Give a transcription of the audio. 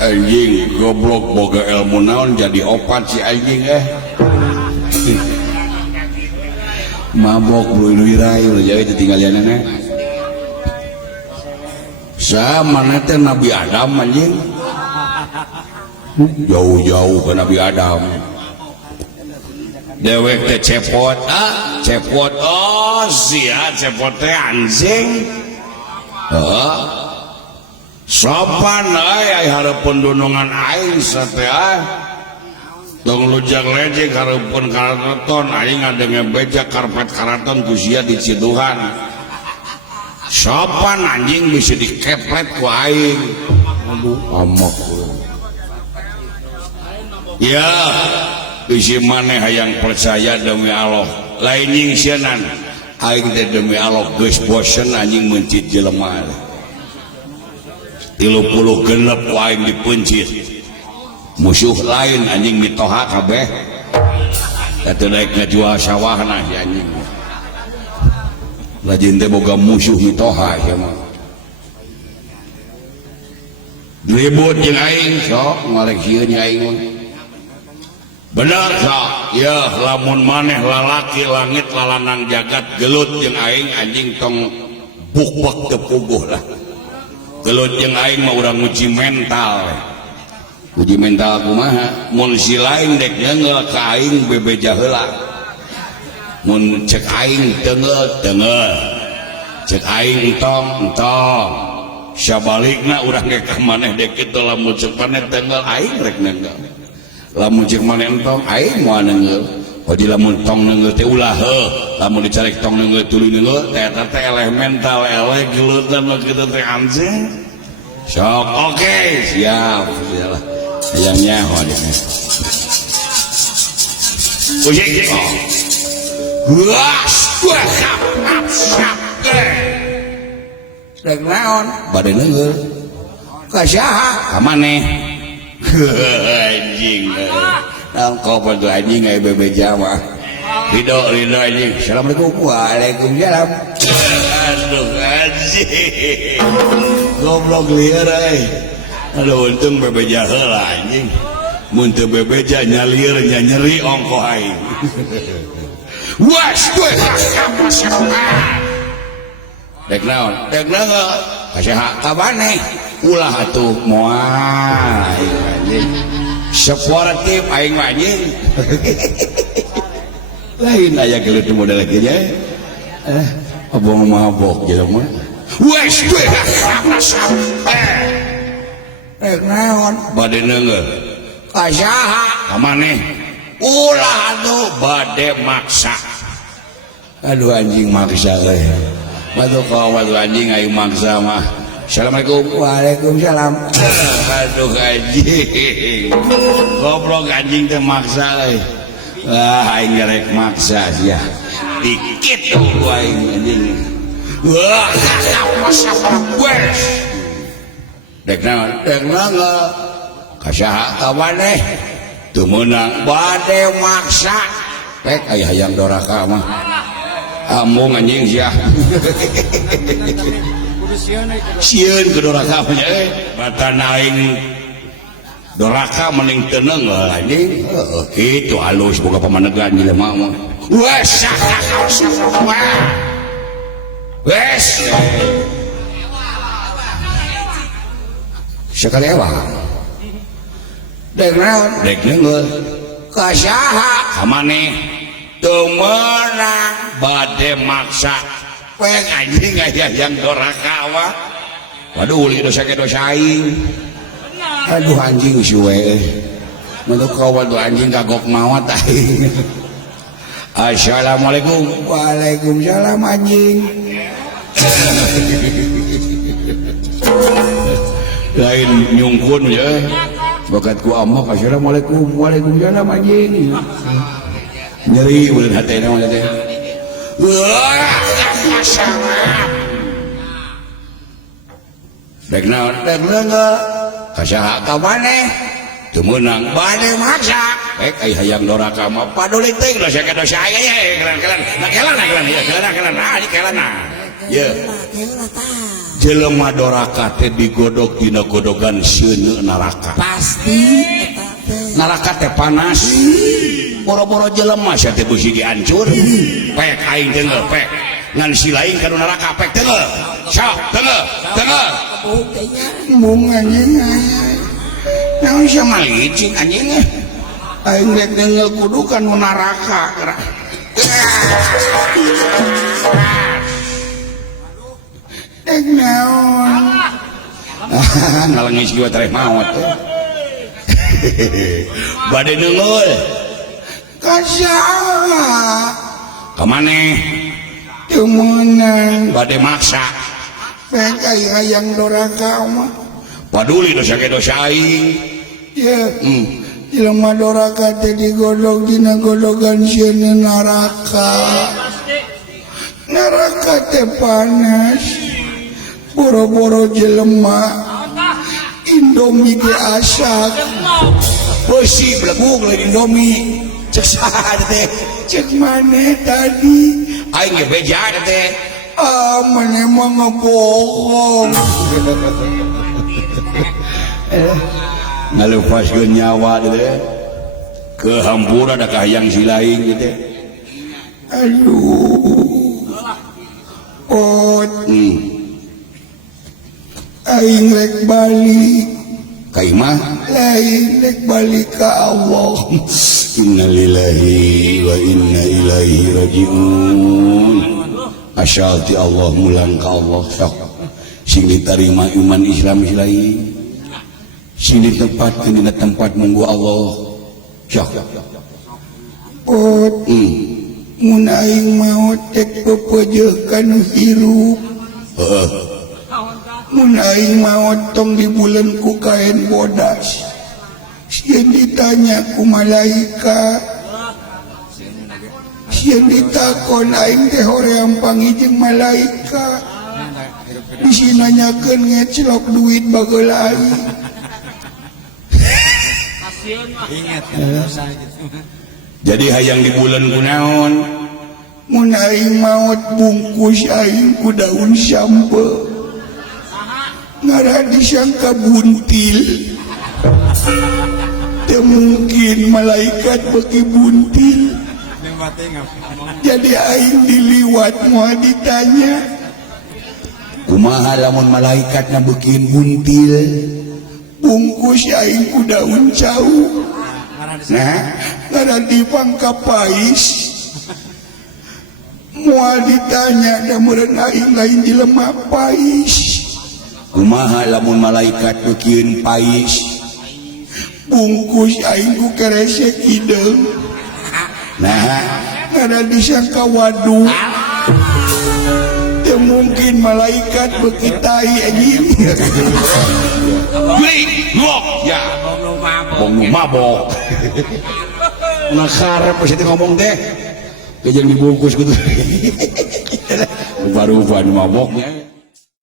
Anjing goblok boga ilmu naon jadi opat si anjing mabok buluirai udah jadi tinggalanana sama nanti Nabi Adam anjing jauh-jauh ke Nabi Adam dewek teh cepot cepot oh sia cepot teh anjing sopan ay harapun dunungan aing satea tong lujak lecek harapun karaton aing ngadenge beja karpet karaton kusia di Ciduhan sopan anjing bisa dikeplet ku aing aduh amok ya bisi maneh hayang percaya demi Allah lain nyingsianan aing teh demi Allah geus bosen anjing mencit jelema 30 genep waing dipencit musuh lain anjing mitoha kabeh eta daek ngajual sawahna si anjing lajin teh boga musuh mitoha ya mah ribut jeung aing sok ngorek sieun aing bener sok ya lamun maneh lalaki langit lalanang jagat gelut jeung aing anjing tong bukbek teu puguh lah gelut jeung aing mah urang uji mental kumaha mun si lain dek ngeungeul ka aing bebeja heula mun cek aing teungeul cek aing entong sabalikna urang ge ka maneh dek kitu lamun cek maneh teungeul aing rek neungeul lamun cek maneh entong aing moal neungeul jadi lamun tong neungeul teh ulah lamun dicarek tong neungeul tuluy neungeul teh eta teh elemental eleh gelutan mah kitu teh anjing sok oke siap iyalah ayamnya hodenya ujik guas gua siap rek naon bade neungeul ka saha ka maneh anjing naon kopo tuh anjing aya bebeja mah ridho anjing assalamualaikum waalaikumsalam aduh anjing goblok liar aduh untung bebeja heula anjing mun teu bebeja nyalir nyeri ongko aing was gue dek naon kasaha ka maneh ulah atuh moal anjing sportif aing anjing lain aya gelut model lagi nya abang mabok jelema wes gue naon bade neungeul kasaha ka maneh ulah atuh bade maksa aduh anjing maksa euy batu kawat anjing aing maksa mah assalamualaikum waalaikumsalam aduh anjing goblok anjing teh maksa euy aing rek maksa sia dikit tuh aing anjing wah wes dek naon kasaha ka maneh teu meunang bade maksa pek aya hayang doraka mah ambung anjing sia sieun ke doraka punya batan aing doraka mending teu neungeul anjing kitu halus boga pamanegan jelema mah wes wes sakalewa dek naon dek neungeul kasaha ka maneh teu meunang bade maksa peng anjing aya yang doraka mah waduh ulah dosa ke dosa aing aduh anjing si we mantuk kawan tuh anjing kagok mawat aing assalamualaikum waalaikumsalam anjing lain nyungkun ya bakat ku amok assalamualaikum waalaikumsalam anjing nyeri bulan hati nama teh dek naon dek leunggeul kasaha ka maneh teu meunang bade maksa ai hayang doraka mah paduli teuing dosa ka dosa aya ya kelan ya kelan ya jelema doraka teh digodog dina godogan seuneu neraka pasti neraka teh panas boro-boro jelema sia teh beusi dihancur pek aing deungeuh pek ngan si lain kana neraka pek deungeuh sok deungeuh mung anjing naon sia malicing anjing aing rek deungeuh kudu kan neraka dek naon ngalengis jiwa tareh maot bade neungul kasaha ka maneh teu meunang bade maksa pek ai hayang doraka mah paduli dosa ke dosa aing ya jelema doraka teh digodog dina godogan sieun neraka neraka teh panas boro-boro jelema Indomie ge asak beusi belegung lain Indomie cek saha teh cek maneh tadi aing ge beja teh maneh mah ngebohong ngalupaskeun nyawa teh ke hampura da kahayang si lain teh aduh aing rek balik ka imah lain rek balik ka Allah innalillahi wa inna ilaihi rajiun asal ti Allah mulang ka Allah sok sing ditarima iman Islam lain sing ditempatkeun dina tempat munggu Allah sok mun aing maot tek pepeujeukkan hirup mun aing maot tong di bulan ku kain bodas sieun ditanya ku malaikat sieun ditakon aing teh hoream pangijeng malaikat bisi nanyakeun ngeclok duit bageul aing jadi hayang di bulan kunaon mun aing maot bungkus aing ku daun sampe ngara disangka buntil teu mungkin malaikat beki buntil jadi aing diliwat moal ditanya kumaha lamun malaikatna beukeun buntil bungkus aing ku daun cau nah ngara dipangka pais moal ditanya da meureun aing lain jelema pais kumaha lamun malaikat beukeun pais bungkus aing ku keresek hideung nah ngara disangka waduh teu mungkin malaikat beuki tai anjing ngok ya bong nu mabok ngarep pas itu ngomong teh kejeng dibungkus gitu baru ban maboknya